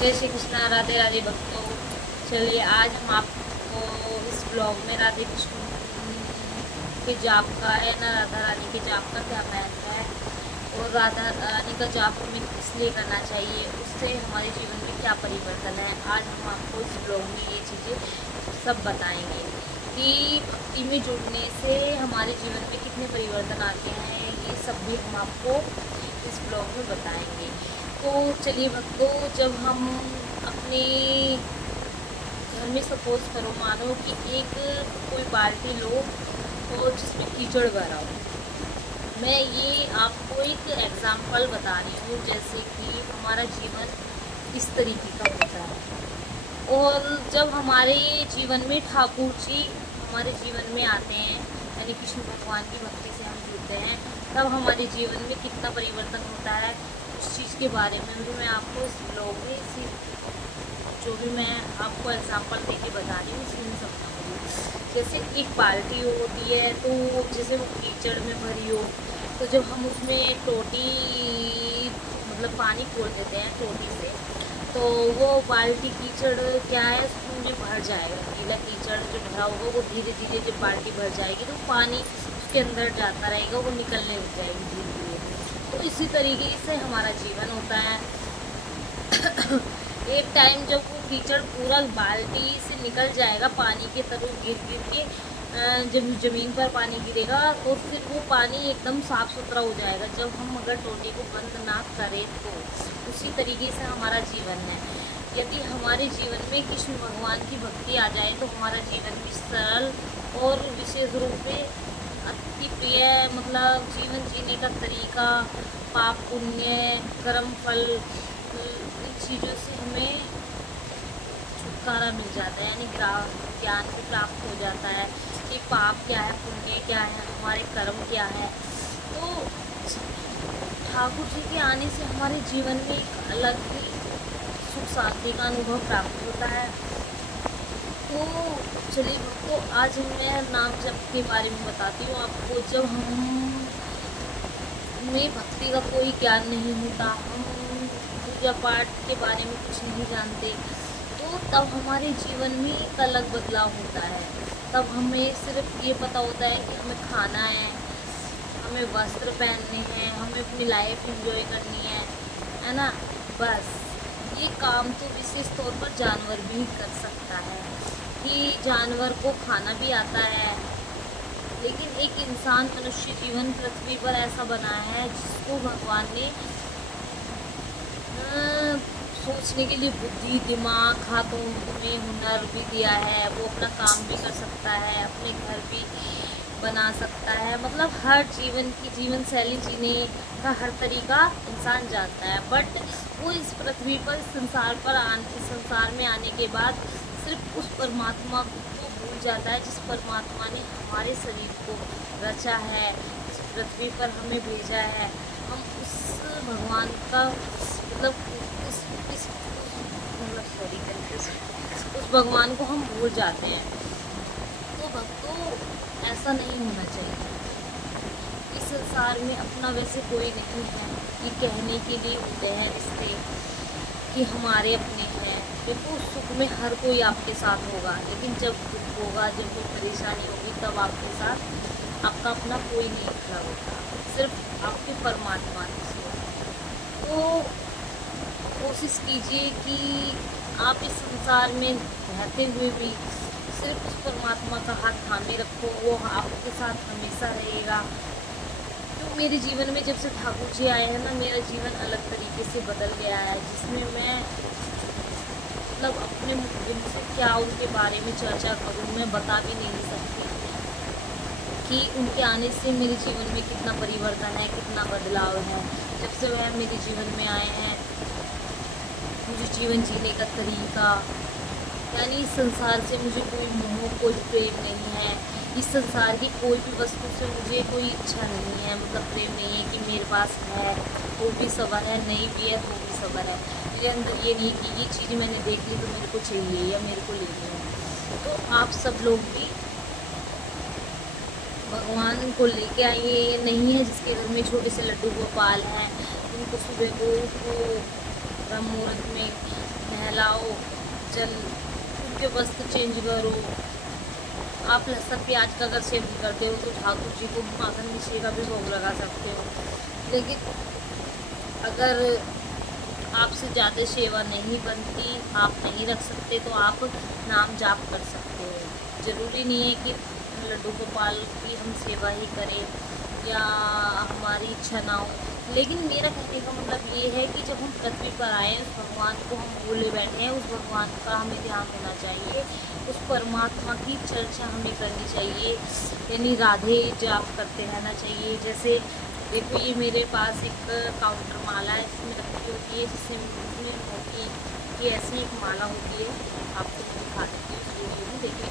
जय श्री कृष्णा। राधे राधे भक्तों। चलिए आज हम आपको इस ब्लॉग में राधे कृष्ण के जाप का है ना, राधा रानी के जाप का क्या महत्व है और राधा रानी का जाप हमें इसलिए करना चाहिए, उससे हमारे जीवन में क्या परिवर्तन है। आज हम आपको इस ब्लॉग में ये चीज़ें सब बताएंगे कि भक्ति में जुड़ने से हमारे जीवन में कितने परिवर्तन आते हैं। ये सब भी हम आपको इस ब्लॉग में बताएंगे। तो चलिए भक्तों, जब हम अपने घर में सपोज करो, मानो कि एक कोई बाल्टी लो और जिसमें कीचड़ भरा हो। मैं ये आपको एक एग्जाम्पल बता रही हूँ, जैसे कि हमारा जीवन इस तरीके का होता है और जब हमारे जीवन में ठाकुर जी हमारे जीवन में आते हैं, यानी कृष्ण भगवान की भक्ति से हम जुड़ते हैं, तब हमारे जीवन में कितना परिवर्तन होता है उस चीज़ के बारे में भी मैं आपको इस ब्लॉग में जो भी मैं आपको एग्जांपल देके बता रही हूँ इसी में समझाऊंगी। जैसे एक बाल्टी होती है, तो जैसे वो कीचड़ में भरी हो, तो जब हम उसमें टोटी मतलब पानी खोल देते हैं टोटी से, तो वो बाल्टी कीचड़ क्या है उसमें भर जाएगा। गीला कीचड़ जो भरा होगा वो धीरे धीरे जब बाल्टी भर जाएगी तो पानी उसके अंदर जाता रहेगा, वो निकलने लग जाएगी धीरे धीरे। तो इसी तरीके से हमारा जीवन होता है। एक टाइम जब वो कीचड़ पूरा बाल्टी से निकल जाएगा, पानी के तरफ गिर गिर के जब ज़मीन पर पानी गिरेगा तो फिर वो पानी एकदम साफ़ सुथरा हो जाएगा, जब हम अगर टोटी को बंद ना करें तो। उसी तरीके से हमारा जीवन है। यदि हमारे जीवन में कृष्ण भगवान की भक्ति आ जाए तो हमारा जीवन भी सरल और विशेष रूप से अति प्रिय, मतलब जीवन जीने का तरीका, पाप पुण्य कर्म फल, इन चीज़ों से हमें छुटकारा मिल जाता है, यानी ज्ञान भी प्राप्त हो जाता है कि पाप क्या है, पुण्य क्या है, हमारे कर्म क्या है। तो ठाकुर जी के आने से हमारे जीवन में एक अलग ही सुख शांति का अनुभव प्राप्त होता है। तो चलिए भक्तों, आज मैं नाम जप के बारे में बताती हूँ आपको। जब हमें भक्ति का कोई ज्ञान नहीं होता, हम पूजा पाठ के बारे में कुछ नहीं जानते, तो तब हमारे जीवन में एक अलग बदलाव होता है। तब हमें सिर्फ ये पता होता है कि हमें खाना है, हमें वस्त्र पहनने हैं, हमें अपनी लाइफ एंजॉय करनी है ना। बस ये काम तो विशेष तौर पर जानवर भी कर सकता है कि जानवर को खाना भी आता है, लेकिन एक इंसान मनुष्य जीवन पृथ्वी पर ऐसा बना है जिसको भगवान ने सोचने के लिए बुद्धि, दिमाग, हाथों में हुनर भी दिया है। वो अपना काम भी कर सकता है, अपने घर भी बना सकता है, मतलब हर जीवन शैली जीने का हर तरीका इंसान जानता है। बट वो इस पृथ्वी पर संसार में आने के बाद सिर्फ उस परमात्मा को भूल जाता है जिस परमात्मा ने हमारे शरीर को रचा है, इस पृथ्वी पर हमें भेजा है। हम उस भगवान का मतलब उस भगवान को हम भूल जाते हैं। तो भक्तों, ऐसा नहीं होना चाहिए। इस संसार में अपना वैसे कोई नहीं है। ये कहने के लिए होते हैं रिश्ते कि हमारे अपने हैं। देखो, सुख में हर कोई आपके साथ होगा, लेकिन जब दुख होगा, जब कोई परेशानी होगी, तब आपके साथ आपका अपना कोई नहीं खड़ा होता, सिर्फ आपके परमात्मा से। तो कोशिश कीजिए कि आप इस संसार में रहते हुए भी सिर्फ उस परमात्मा का हाथ थामे रखो, वो आपके साथ हमेशा रहेगा। तो मेरे जीवन में जब से ठाकुर जी आए हैं ना, मेरा जीवन अलग तरीके से बदल गया है, जिसमें मैं मतलब अपने मुख से क्या उनके बारे में चर्चा करूँ, मैं बता भी नहीं सकती कि उनके आने से मेरे जीवन में कितना परिवर्तन है, कितना बदलाव है। जब से वह मेरे जीवन में आए हैं, मुझे जीवन जीने का तरीका, यानी इस संसार से मुझे कोई मोह, कोई प्रेम नहीं है। इस संसार की कोई भी वस्तु से मुझे कोई इच्छा नहीं है, मतलब प्रेम नहीं है कि मेरे पास है तो भी सबर है, नहीं भी है तो भी सबर है। मेरे अंदर ये नहीं कि ये चीज़ मैंने देख ली तो मेरे को चाहिए या मेरे को लेनी है। तो आप सब लोग भी भगवान को लेके आइए। ये नहीं है जिसके घर में छोटे से लड्डू गोपाल हैं, उनको सुबह को ब्रह्म मुहूर्त में नहलाओ, जल उनके वस्त्र चेंज करो। आप लहसुन प्याज का अगर सेवन करते हो तो ठाकुर जी को माखन मिश्री का भी भोग लगा सकते हो। लेकिन अगर आपसे ज़्यादा सेवा नहीं बनती, आप नहीं रख सकते, तो आप नाम जाप कर सकते हो। ज़रूरी नहीं है कि लड्डू गोपाल की हम सेवा ही करें या हमारी इच्छा ना हो। लेकिन मेरा कहने का मतलब ये है कि जब हम पृथ्वी पर आए, उस भगवान को हम भूले बैठे हैं, उस भगवान का हमें ध्यान होना चाहिए, उस परमात्मा की चर्चा हमें करनी चाहिए, यानी राधे जाप करते रहना चाहिए। जैसे देखो, ये मेरे पास एक काउंटर माला है, इसमें रखी होती है, जिसमें मोती की ऐसी एक माला होती है। आपको मैं दिखा देती हूँ इस वीडियो में, देखिए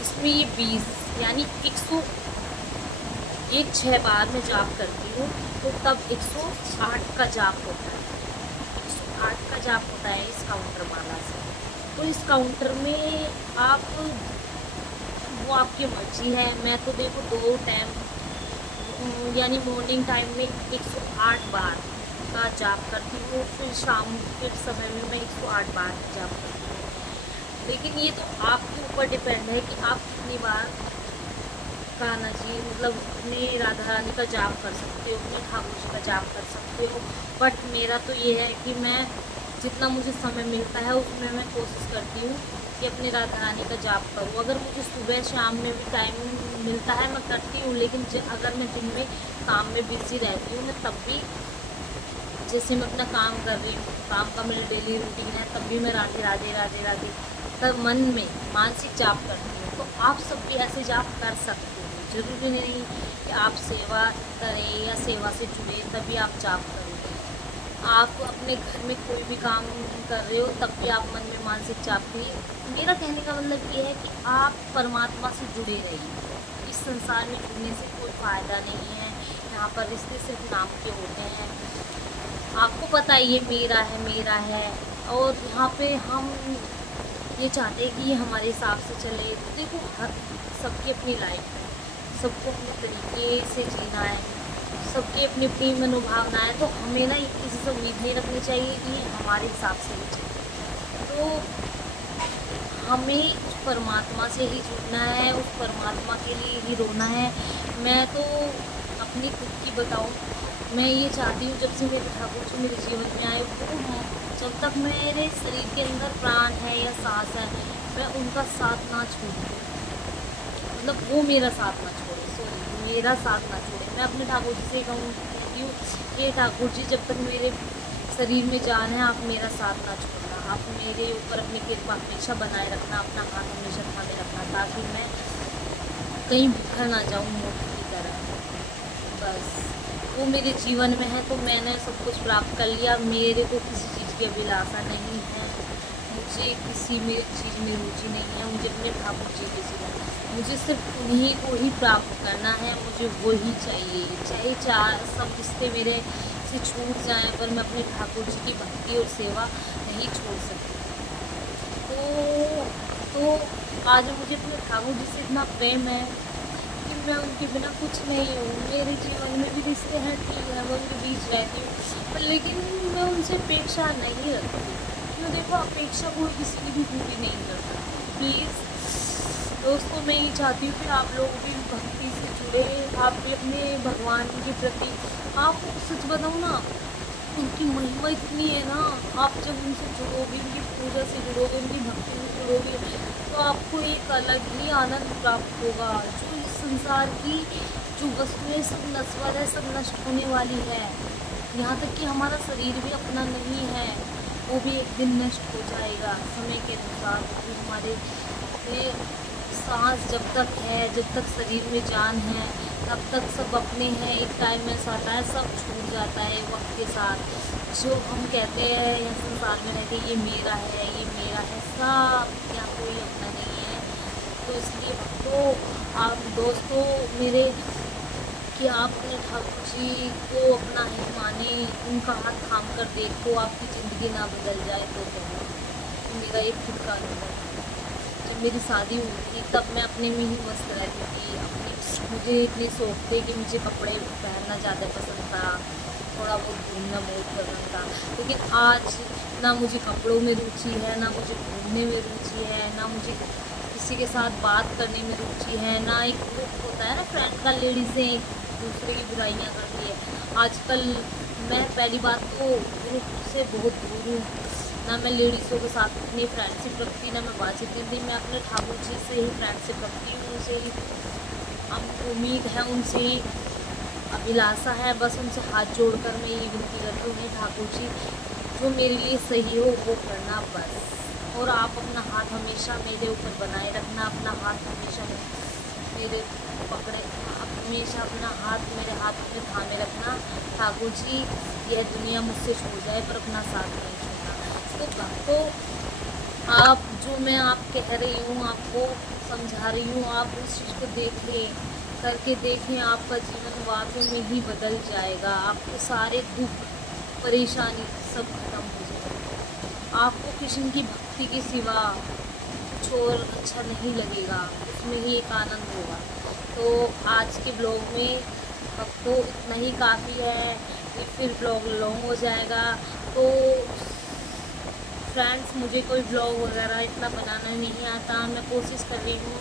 इसमें ये 20 यानी 106 बार मैं जाप करती हूँ, तो तब 108 का जाप होता है। 108 का जाप होता है इस काउंटर माला से। तो इस काउंटर में आप, वो आपकी मर्जी है। मैं तो देखो 2 टाइम यानी मॉर्निंग टाइम में 108 बार का जाप करती हूँ, फिर शाम के समय में मैं 108 बार जाप करती हूँ। लेकिन ये तो आपके ऊपर डिपेंड है कि आप कितनी बार कान्हा जी मतलब अपने राधा रानी का जाप कर सकते हो, अपने ठाकुर जी का जाप कर सकते हो। बट मेरा तो ये है कि मैं जितना मुझे समय मिलता है उसमें मैं कोशिश करती हूँ कि अपने राधा रानी का जाप करूँ। अगर मुझे सुबह शाम में भी टाइम मिलता है मैं करती हूँ, लेकिन अगर मैं दिन में काम में बिजी रहती हूँ, मैं तब भी, जैसे मैं अपना काम कर रही हूँ, काम का मेरा डेली रूटीन है, तब भी मैं राधे राधे राधे राधे तब मन में मानसिक जाप करती हूँ। तो आप सब भी ऐसे जाप कर सकते हो। ज़रूरी नहीं कि आप सेवा करें या सेवा से जुड़े तभी आप जाप करें। आप अपने घर में कोई भी काम कर रहे हो तब भी आप मन में मानसिक जाप करिए। मेरा कहने का मतलब ये है कि आप परमात्मा से जुड़े रहिए। इस संसार में जुड़ने से कोई फ़ायदा नहीं है। यहाँ पर रिश्ते सिर्फ नाम के होते हैं। आपको पता है ये मेरा है, और यहाँ पे हम ये चाहते हैं कि ये हमारे हिसाब से चले। तो देखो, हर सबकी अपनी लाइफ है, सबको अपने तरीके से जीना है, सबकी अपनी अपनी मनोभावना है। तो हमें ना किसी से उम्मीद नहीं रखनी चाहिए कि ये हमारे हिसाब से ही चले। तो हमें उस परमात्मा से ही जुड़ना है, उस परमात्मा के लिए ही रोना है। मैं तो अपनी खुद की बताऊँ, मैं ये चाहती हूँ जब से मेरे ठाकुर जी मेरे जीवन में आए, वो जब तक मेरे शरीर के अंदर प्राण है या सांस है, मैं उनका साथ ना छोड़ूँ, मतलब वो मेरा साथ ना छोड़े, मेरा साथ ना छोड़े। मैं अपने ठाकुर जी से कहती हूँ कि ठाकुर जी, जब तक मेरे शरीर में जान है, आप मेरा साथ ना छोड़ना, आप मेरे ऊपर अपनी कृपा हमेशा बनाए रखना, अपना हाथ हमेशा थामे रखना, ताकि मैं कहीं बिखर ना जाऊँ मोती की तरह। बस वो मेरे जीवन में है, तो मैंने सब कुछ प्राप्त कर लिया। मेरे को किसी चीज़ की अभिलाषा नहीं है, मुझे किसी में चीज़ में रुचि नहीं है। मुझे अपने ठाकुर जी के सिवा मुझे सिर्फ उन्हीं को ही प्राप्त करना है, मुझे वो ही चाहिए। चाहे सब रिश्ते मेरे से छूट जाएं, पर मैं अपने ठाकुर जी की भक्ति और सेवा नहीं छोड़ सकती। तो आज मुझे अपने ठाकुर जी से इतना प्रेम है कि मैं उनके बिना कुछ नहीं हूँ। मेरे जीवन में भी रिश्ते हैं, ठीक है, वो उनके बीच रहती हूँ, लेकिन मैं उनसे अपेक्षा नहीं रखती। क्यों? देखो, अपेक्षा कोई किसी की भी पूरी नहीं करता। प्लीज़ दोस्तों, मैं ये चाहती हूँ कि आप लोग भी भक्ति से जुड़े, आप भी अपने भगवान के प्रति, आप सच बताऊँ ना, उनकी महिमा इतनी है ना, आप जब उनसे जुड़ोगे, उनकी पूजा से जुड़ोगे, उनकी भक्ति से जुड़ोगे, तो आपको एक अलग ही आनंद प्राप्त होगा। जो इस संसार की जो वस्तुएं सब नश्वर है, सब नष्ट होने वाली है, यहाँ तक कि हमारा शरीर भी अपना नहीं है, वो भी एक दिन नष्ट हो जाएगा समय के अनुसार। तो हमारे सांस जब तक है, जब तक शरीर में जान है, तब तक सब अपने हैं। एक टाइम ऐसा आता है सब छूट जाता है वक्त के साथ। जो हम कहते हैं यहाँ संसार में रहते, ये मेरा है, ये मेरा है, सब क्या कोई अपना नहीं है। तो इसलिए तो आप दोस्तों मेरे, कि आप अपने ठाकुर जी को अपना ही माने, उनका हाथ थाम कर देखो, आपकी ज़िंदगी ना बदल जाए तो मेरा एक खुद का अनुभव है। जब मेरी शादी हुई थी तब मैं अपने में ही मस्त रहती थी। मुझे इतनी शौक थे कि मुझे कपड़े पहनना ज़्यादा पसंद था, थोड़ा बहुत घूमना बहुत पसंद था। लेकिन आज ना मुझे कपड़ों में रुचि है, ना मुझे घूमने में रुचि है, ना मुझे किसी के साथ बात करने में रुचि है, ना एक ग्रुप होता है ना फ्रेंड का, लेडीज़ें एक दूसरे की बुराइयां करती है। आजकल मैं पहली बात तो ग्रुप से बहुत दूर हूँ, ना मैं लेडीज़ों के साथ इतनी फ्रेंडशिप रखती, ना मैं बातचीत करती। मैं अपने ठाकुर जी से ही फ्रेंडशिप रखती हूँ, उनसे ही उम्मीद है, उनसे ही अभिलाषा है, बस उनसे हाथ जोड़कर मैं ये विनती करती हूँ, ठाकुर जी जो मेरे लिए सही हो वो करना बस। और आप अपना हाथ हमेशा मेरे ऊपर बनाए रखना, अपना हाथ हमेशा मेरे पकड़े, हमेशा अपना हाथ मेरे हाथ में थामे रखना ठाकुर जी। यह दुनिया मुझसे छूट जाए पर अपना साथ नहीं छोड़ना। तो भक्तों, आप जो मैं आप कह रही हूँ, आपको समझा रही हूँ, आप उस चीज़ को देखें, करके देखें, आपका जीवन वाकई में ही बदल जाएगा। आपके सारे दुख परेशानी सब खत्म हो जाएगा। आपको कृष्ण की भक्ति के सिवा कुछ और अच्छा नहीं लगेगा, उसमें ही एक आनंद होगा। तो आज के ब्लॉग में भक्तों इतना ही काफ़ी है, फिर ब्लॉग लॉन्ग हो जाएगा। तो फ्रेंड्स, मुझे कोई ब्लॉग वगैरह इतना बनाना नहीं आता। मैं कोशिश कर रही हूँ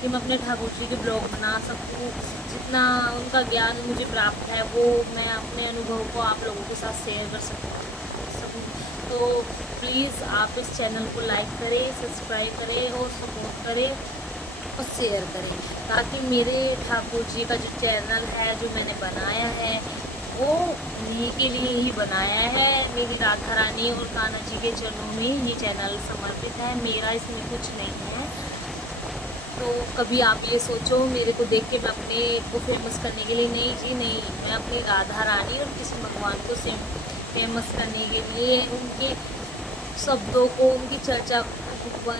कि मैं अपने ठाकुर जी के ब्लॉग बना सकूँ। जितना उनका ज्ञान मुझे प्राप्त है वो मैं अपने अनुभव को आप लोगों के साथ शेयर कर सकूँ। तो प्लीज़ आप इस चैनल को लाइक करें, सब्सक्राइब करें और सपोर्ट करें और शेयर करें, ताकि मेरे ठाकुर जी का जो चैनल है, जो मैंने बनाया है, वो उन्हीं के लिए ही बनाया है। मेरी राधा रानी और कान्हा जी के चरणों में ये चैनल समर्पित है, मेरा इसमें कुछ नहीं है। तो कभी आप ये सोचो मेरे को देख के मैं अपने को फेमस करने के लिए, नहीं जी नहीं, मैं अपनी राधा रानी और कृष्ण भगवान को फेमस करने के लिए, उनके शब्दों को, उनकी चर्चा को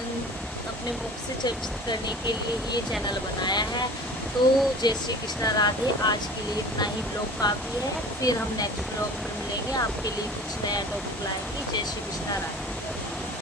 अपने मुख से चर्चित करने के लिए ये चैनल बनाया है। तो जय श्री कृष्णा राधे। आज के लिए इतना ही ब्लॉग काफ़ी है, फिर हम नेक्स्ट ब्लॉग में मिलेंगे, आपके लिए कुछ नया टॉपिक लाएंगे। जय श्री कृष्णा राधे।